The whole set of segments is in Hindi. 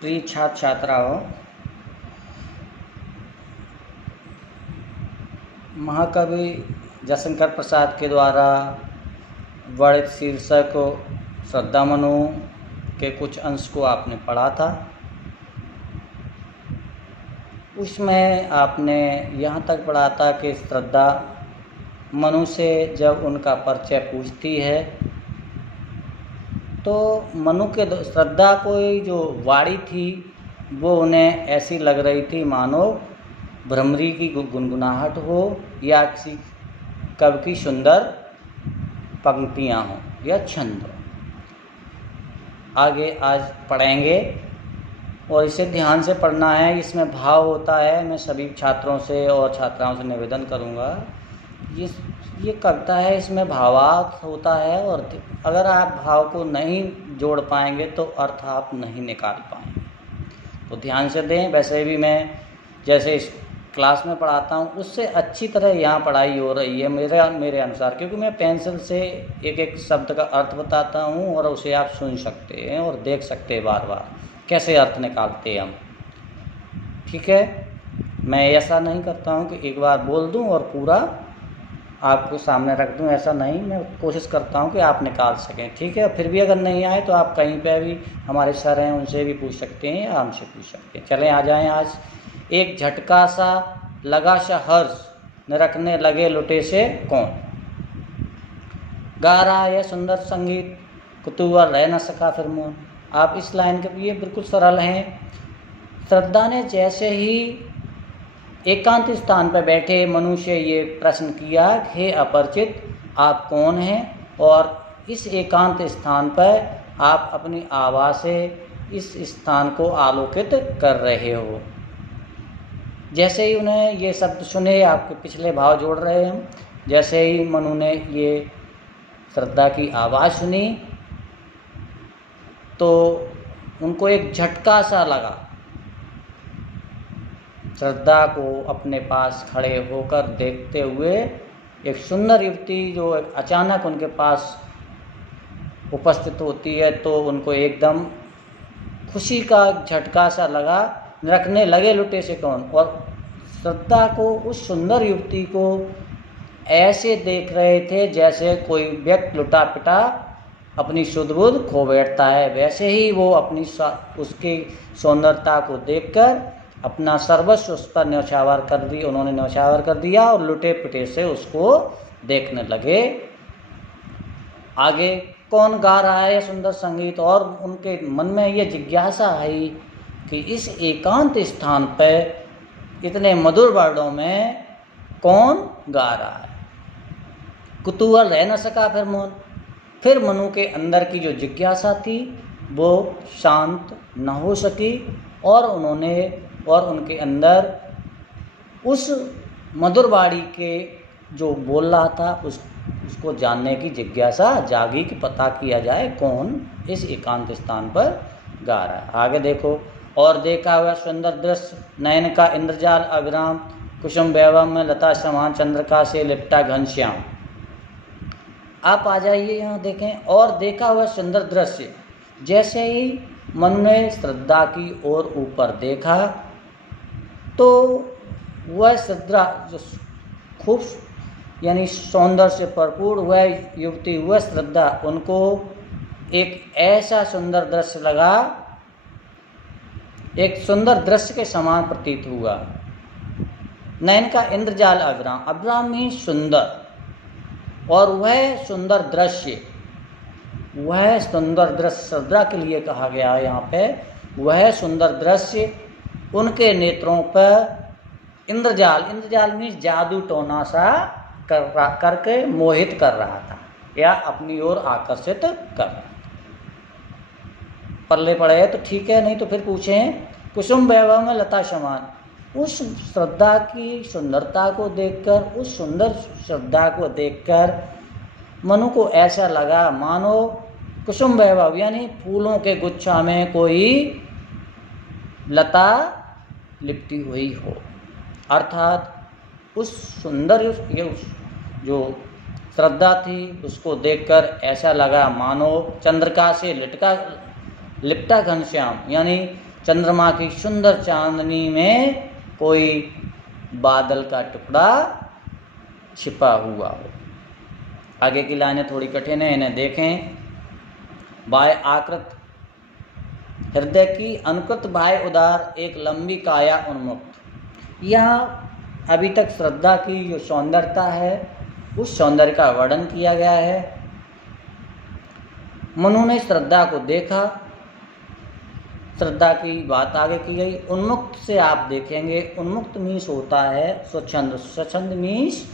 प्रिय छात्र छात्राओं, महाकवि जयशंकर प्रसाद के द्वारा वर्णित शीर्षक श्रद्धामनु के कुछ अंश को आपने पढ़ा था। उसमें आपने यहाँ तक पढ़ा था कि श्रद्धा मनु से जब उनका परिचय पूछती है तो मनु के श्रद्धा को जो वाणी थी वो उन्हें ऐसी लग रही थी मानो भ्रमरी की गुनगुनाहट हो या किसी कवि की सुंदर पंक्तियाँ हों या छंद हो। आगे आज पढ़ेंगे और इसे ध्यान से पढ़ना है। इसमें भाव होता है। मैं सभी छात्रों से और छात्राओं से निवेदन करूँगा, ये कविता है, इसमें भावार्थ होता है और अगर आप भाव को नहीं जोड़ पाएंगे तो अर्थ आप नहीं निकाल पाएंगे। तो ध्यान से दें। वैसे भी मैं जैसे इस क्लास में पढ़ाता हूँ उससे अच्छी तरह यहाँ पढ़ाई हो रही है मेरे अनुसार, क्योंकि मैं पेंसिल से एक एक शब्द का अर्थ बताता हूँ और उसे आप सुन सकते हैं और देख सकते हैं बार बार कैसे अर्थ निकालते हैं हम। ठीक है, मैं ऐसा नहीं करता हूँ कि एक बार बोल दूँ और पूरा आपको सामने रख दूं, ऐसा नहीं। मैं कोशिश करता हूं कि आप निकाल सकें। ठीक है, फिर भी अगर नहीं आए तो आप कहीं पे भी हमारे सर हैं उनसे भी पूछ सकते हैं या हमसे पूछ सकते हैं। चलें आ जाएं। आज एक झटका सा लगा सा हर्ष न रखने लगे लुटे से कौन, गा रहा है सुंदर संगीत कुतूहल रह न सका फिर मौन। आप इस लाइन के ये बिल्कुल सरल हैं। श्रद्धा ने जैसे ही एकांत स्थान पर बैठे मनु से ये प्रश्न किया, हे अपरिचित आप कौन हैं और इस एकांत स्थान पर आप अपनी आवाज़ से इस स्थान को आलोकित कर रहे हो। जैसे ही उन्हें ये शब्द सुने, आपके पिछले भाव जोड़ रहे हैं हम, जैसे ही मनु ने ये श्रद्धा की आवाज़ सुनी तो उनको एक झटका सा लगा। श्रद्धा को अपने पास खड़े होकर देखते हुए एक सुंदर युवती जो अचानक उनके पास उपस्थित होती है तो उनको एकदम खुशी का झटका सा लगा। रखने लगे लुटे से कौन, और श्रद्धा को उस सुंदर युवती को ऐसे देख रहे थे जैसे कोई व्यक्ति लुटा पिटा अपनी सुध बुध खो बैठता है। वैसे ही वो अपनी उसकी सौंदर्यता को देखकर अपना सर्वस्व उस पर न्यौछावर कर दी, उन्होंने न्यौछावर कर दिया और लुटे पिटे से उसको देखने लगे। आगे कौन गा रहा है सुंदर संगीत, और उनके मन में ये जिज्ञासा आई कि इस एकांत स्थान पर इतने मधुर वर्णों में कौन गा रहा है। कुतूहल रह न सका फिर मौन। फिर मनु के अंदर की जो जिज्ञासा थी वो शांत न हो सकी और उनके अंदर उस मधुर वाणी के जो बोल रहा था उसको जानने की जिज्ञासा जागी कि पता किया जाए कौन इस एकांत स्थान पर गा रहा है। आगे देखो, और देखा हुआ सुंदर दृश्य नयन का इंद्रजाल अविराम कुसुम वैभव में लता समान चंद्रिका से लिपटा घनश्याम। आप आ जाइए यहाँ देखें। और देखा हुआ सुंदर दृश्य, जैसे ही मन ने श्रद्धा की ओर ऊपर देखा तो वह श्रद्धा जो खूब यानी सौंदर्य से भरपूर वह युवती, वह श्रद्धा उनको एक ऐसा सुंदर दृश्य लगा, एक सुंदर दृश्य के समान प्रतीत हुआ। नयन का इंद्रजाल अविराम, अविराम ही सुंदर, और वह सुंदर दृश्य श्रद्धा के लिए कहा गया है यहाँ पे। वह सुंदर दृश्य उनके नेत्रों पर इंद्रजाल में जादू टोना सा करके मोहित कर रहा था या अपनी ओर आकर्षित कर रहा था। पल्ले पड़े तो ठीक है, नहीं तो फिर पूछें। कुसुम वैभव में लता समान, उस श्रद्धा की सुंदरता को देखकर, उस सुंदर श्रद्धा को देखकर मनु को ऐसा लगा मानो कुसुम वैभव यानी फूलों के गुच्छा में कोई लता लिपटी हुई हो। अर्थात उस सुंदर जो श्रद्धा थी उसको देखकर ऐसा लगा मानो चंद्रिका से लिपटा घनश्याम, यानी चंद्रमा की सुंदर चांदनी में कोई बादल का टुकड़ा छिपा हुआ हो। आगे की लाइनें थोड़ी कठिन है, इन्हें देखें। बाह्य आकृत, हृदय की अनुकृत बाह्य उदार, एक लंबी काया उन्मुक्त। यहाँ अभी तक श्रद्धा की जो सौंदर्यता है उस सौंदर्य का वर्णन किया गया है। मनु ने श्रद्धा को देखा, श्रद्धा की बात आगे की गई। उन्मुक्त से आप देखेंगे, उन्मुक्त मीन्स होता है स्वच्छंद, स्वच्छंद मीन्स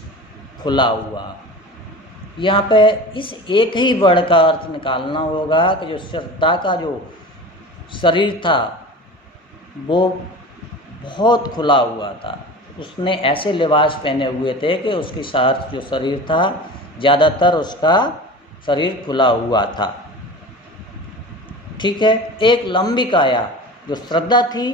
खुला हुआ। यहाँ पे इस एक ही वर्ड का अर्थ निकालना होगा कि जो श्रद्धा का जो शरीर था वो बहुत खुला हुआ था। उसने ऐसे लिबास पहने हुए थे कि उसकी साथ जो शरीर था ज़्यादातर उसका शरीर खुला हुआ था। ठीक है। एक लंबी काया, जो श्रद्धा थी,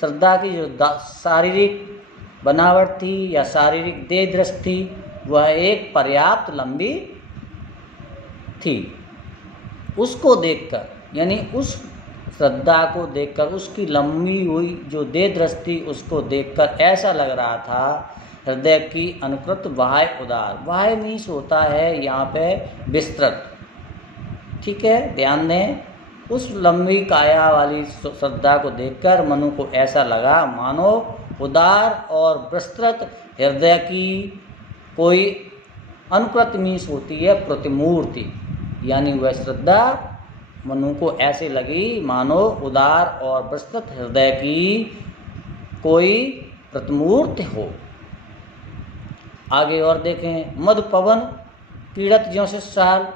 श्रद्धा की जो शारीरिक बनावट थी या शारीरिक देह दृष्टि थी, वह एक पर्याप्त लंबी थी। उसको देखकर, यानी उस श्रद्धा को देखकर, उसकी लंबी हुई जो देह दृष्टि उसको देखकर ऐसा लग रहा था हृदय की अनुकृत बाह्य उदार। बाह्य मीन्स होता है यहाँ पे विस्तृत। ठीक है, ध्यान दें। उस लंबी काया वाली श्रद्धा को देखकर मनु को ऐसा लगा मानो उदार और विस्तृत हृदय की कोई अनुकृत मीन्स होती है प्रतिमूर्ति, यानी वह श्रद्धा मनु को ऐसे लगी मानो उदार और विस्तृत हृदय की कोई प्रतिमूर्ति हो। आगे और देखें। मधु पवन पीड़त ज्यों से साल,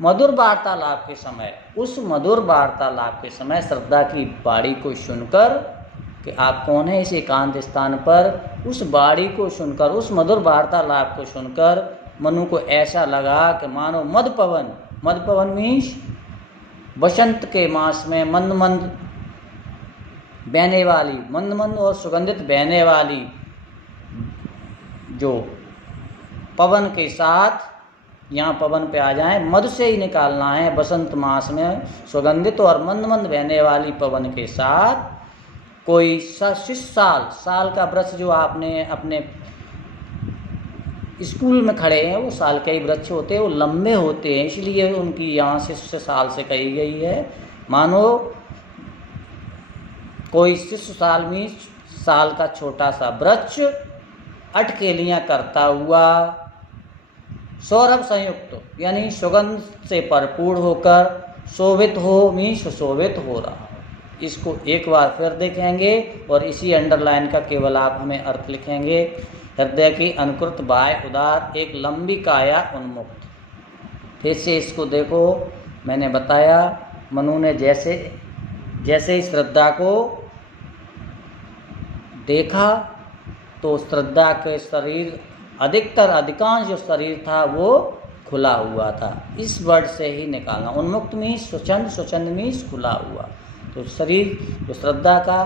मधुर वार्तालाप के समय, उस मधुर वार्तालाप के समय श्रद्धा की बाणी को सुनकर कि आप कौन है इस एकांत स्थान पर, उस बाणी को सुनकर, उस मधुर वार्तालाप को सुनकर मनु को ऐसा लगा कि मानो मधु पवन, मधु पवन मीन्स बसंत के मास में मंद मंद बहने वाली, मंद मंद और सुगंधित बहने वाली जो पवन के साथ, यहाँ पवन पे आ जाएं, मधु से ही निकालना है। बसंत मास में सुगंधित और मंद मंद बहने वाली पवन के साथ कोई साल, साल का वृक्ष जो आपने अपने स्कूल में खड़े हैं वो साल के ही वृक्ष होते हैं, वो लंबे होते हैं, इसलिए उनकी यहाँ शिष्य साल से कही गई है। मानो कोई शिष्य साल में साल का छोटा सा वृक्ष अटकेलियाँ करता हुआ सौरभ संयुक्त, यानी सुगंध से भरपूर होकर शोभित हो मीन्स सुशोभित हो रहा हो। इसको एक बार फिर देखेंगे और इसी अंडरलाइन का केवल आप हमें अर्थ लिखेंगे। हृदय की अनुकृत बाह्य उदार, एक लंबी काया उन्मुक्त। फिर से इसको देखो, मैंने बताया मनु ने जैसे जैसे श्रद्धा को देखा तो श्रद्धा के शरीर अधिकांश जो शरीर था वो खुला हुआ था। इस वर्ड से ही निकालना। उन्मुक्त मीन्स स्वच्छंद, स्वच्छंद मीन्स खुला हुआ। तो शरीर जो श्रद्धा का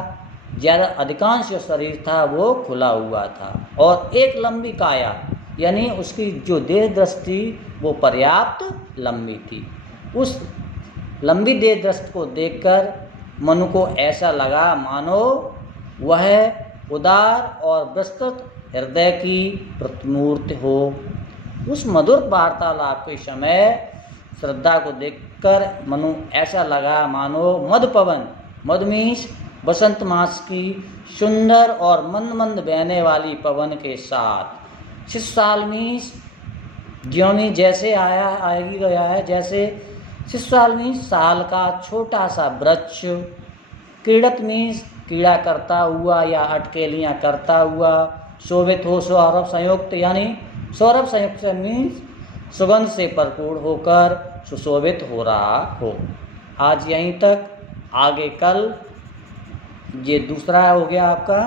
ज़्यादा अधिकांश जो शरीर था वो खुला हुआ था। और एक लंबी काया, यानी उसकी जो देह दृष्टि वो पर्याप्त लंबी थी। उस लंबी देह दृष्टि को देखकर मनु को ऐसा लगा मानो वह उदार और विस्तृत हृदय की प्रतिमूर्ति हो। उस मधुर वार्तालाप के समय श्रद्धा को देखकर मनु ऐसा लगा मानो मधु पवन, मधु मीन्स बसंत मास की सुंदर और मंद मंद बहने वाली पवन के साथ, शिशुसाल मीन्स ज्यों में जैसे आएगी गया है, जैसे शिशुसाल मीन्स साल का छोटा सा वृक्ष, क्रीड़त मीन्स कीड़ा करता हुआ या अटकेलियाँ करता हुआ, शोभित हो सौरभ संयुक्त, यानी सौरभ संयुक्त से मीन्स सुगंध से भरपूर होकर सुशोभित हो रहा हो। आज यहीं तक, आगे कल ये दूसरा हो गया आपका